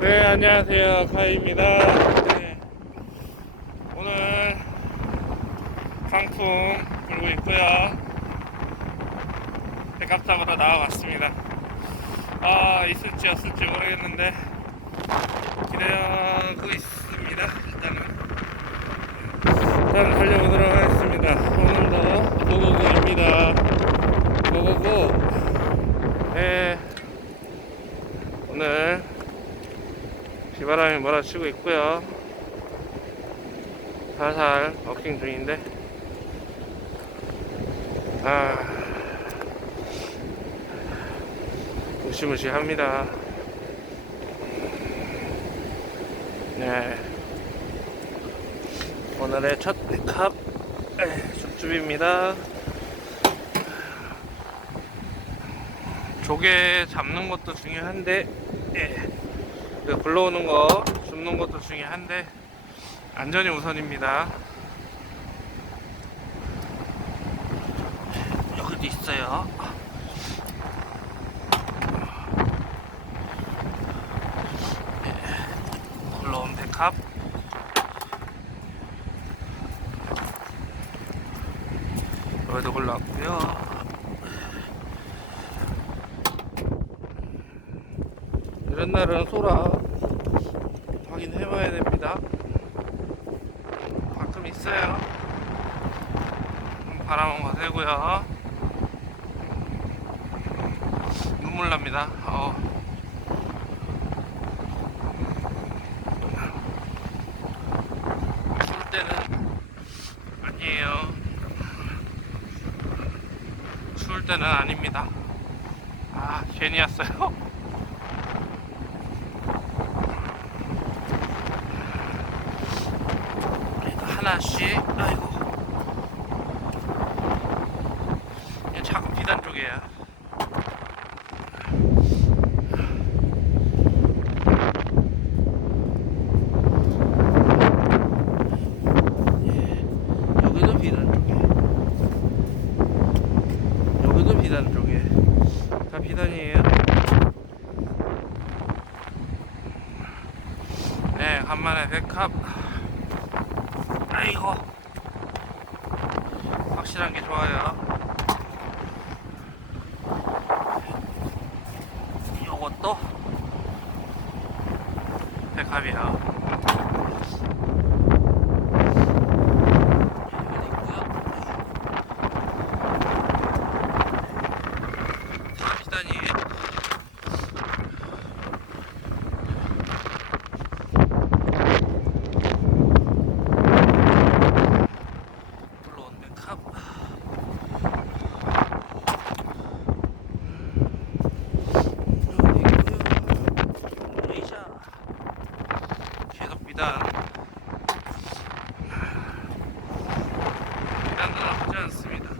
네, 안녕하세요. 가을입니다. 네, 오늘 강풍 불고 있고요. 백합 잡으러 나와봤습니다. 있을지 없을지 모르겠는데 기대하고 있습니다. 일단 달려보도록 하겠습니다. 오늘도 고고고입니다. 고고고. 네, 오늘 비바람이 몰아치고 있고요. 살살 워킹 중인데 무시무시합니다. 네, 오늘의 첫 백합 줍줍입니다. 조개 잡는 것도 중요한데 굴러오는 거 줍는 것도 중요한데 안전이 우선입니다. 여기도 있어요. 굴러온 백합. 여기도 굴러왔고요. 이런 날은 소라 확인해봐야 됩니다. 가끔 있어요. 바람은 거세고요. 눈물 납니다. 추울 때는 아니에요. 추울 때는 아닙니다. 괜히 왔어요. 하나씩. 아이고, 그냥 작은 비단 쪽이에요. 여기도 비단 쪽에, 여기도 비단 쪽에. 다 비단이에요. 네, 간만에 백합. 아이고, 확실한 게 좋아요. 요것도 백합이야. 비단도 나쁘지 않습니다.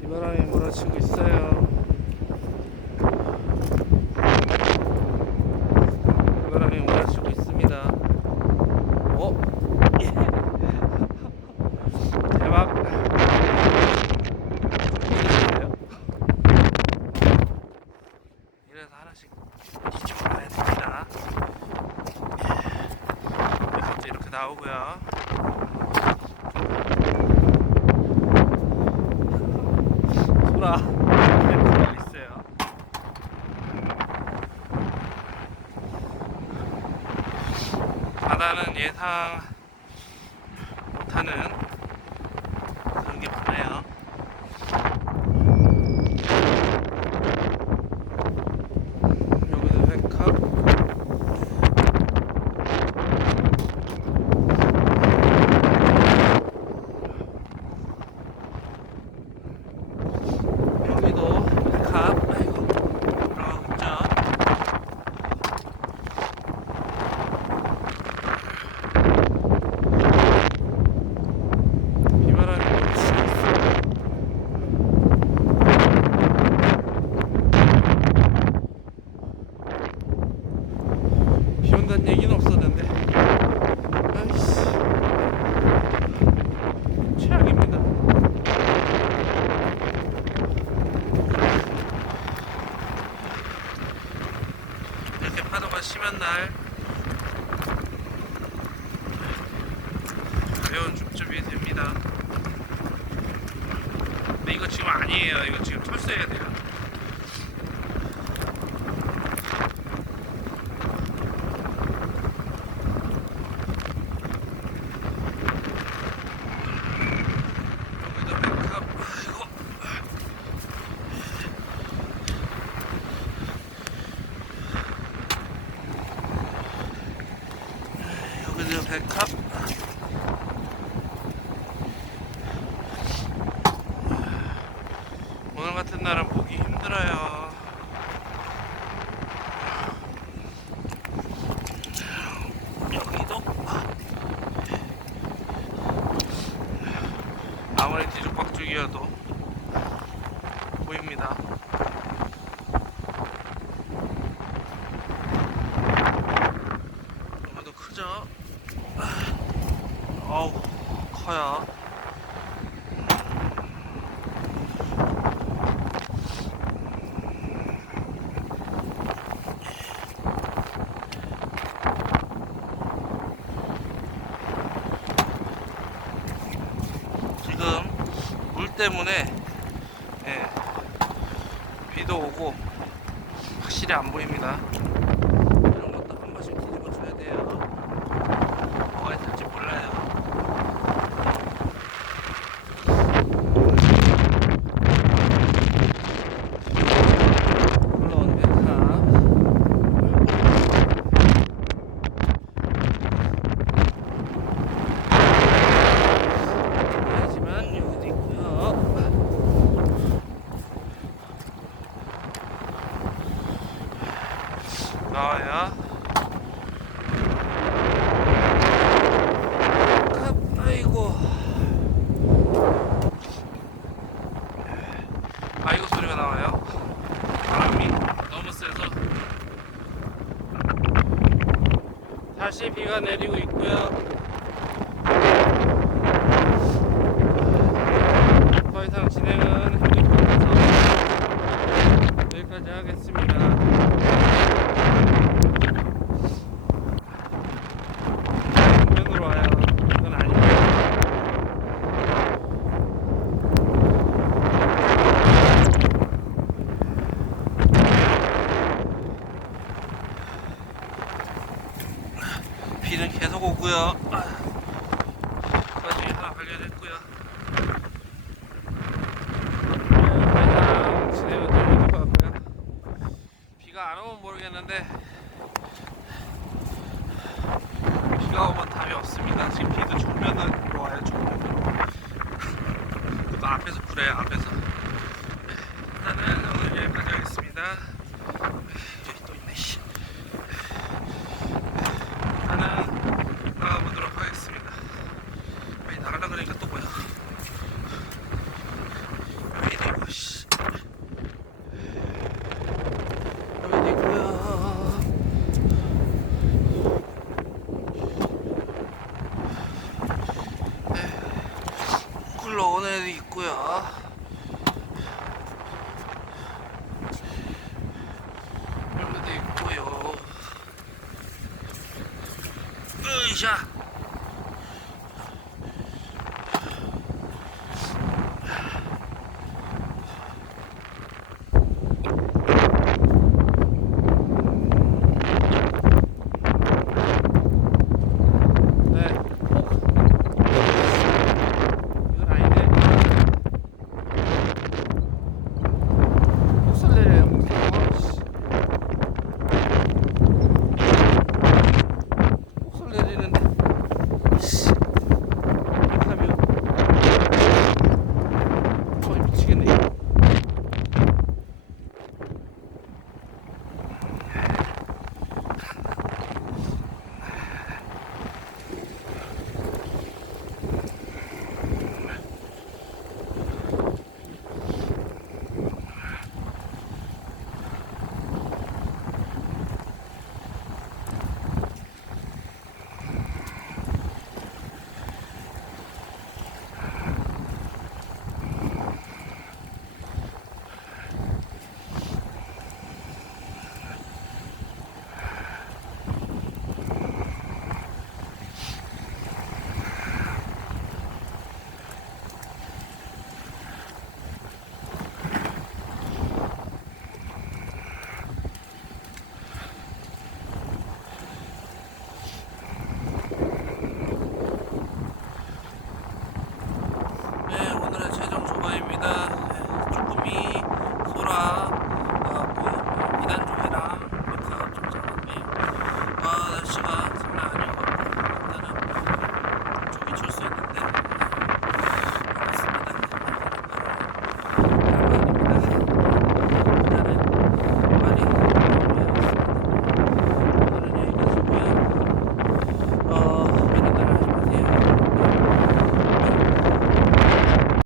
비바람이 몰아치고 있어요. 비바람이 몰아치고 있습니다. 예. 대박. 이래서 하나씩 뒤집어 놔야 됩니다. 이렇게 나오고요. 소라 있어요. 바다는 예상 못하는 그런 게 많아요. 여기도 백합. 이렇게 파도가 심한 날 가벼운 줍줍이 됩니다. 근데 이거 지금 아니에요. 이거 지금 철수해야 돼요. 여기도 백합. 아이고. 여기도 백합. 오늘 같은 날은 보기 힘들어요. 여기도 아무리 뒤죽박죽이어도 보입니다. 여기도 크죠? 어우, 커요. 지금 물 때문에 비도 오고 확실히 안 보입니다. 이런 것도 한 번씩 뒤집어 줘야 돼요. 뭐가 있을지 몰라요. 물론 백합. 하지만 여기도 있고요. 나와요. 아이고. 아이고 소리가 나와요. 바람이 너무 세서. 다시 비가 내리고 있고요. 더 이상 진행은 힘들 것 같아서 여기까지 하겠습니다. 정면으로 와요. 이건 아니에요. 비는 계속 오고요. 나중에 하나 발견했고요. 진행은 좀 힘들 것 같고요. 비가 안 오면 모르겠는데 비가 오면 답이 없습니다. 지금 비도 정면으로 와요. 정면으로. 또 앞에서 불어요. 앞에서. 일단은 오늘 여기까지 하겠습니다. 여기 또 있네. 일단은 나가보도록 하겠습니다. 빨리 나가려 그러니까 또 뭐야. 여기도 있고 씨. 여기도 있고요. 굴러오는 애도 있고요. 여기도 있고요. 으이샤.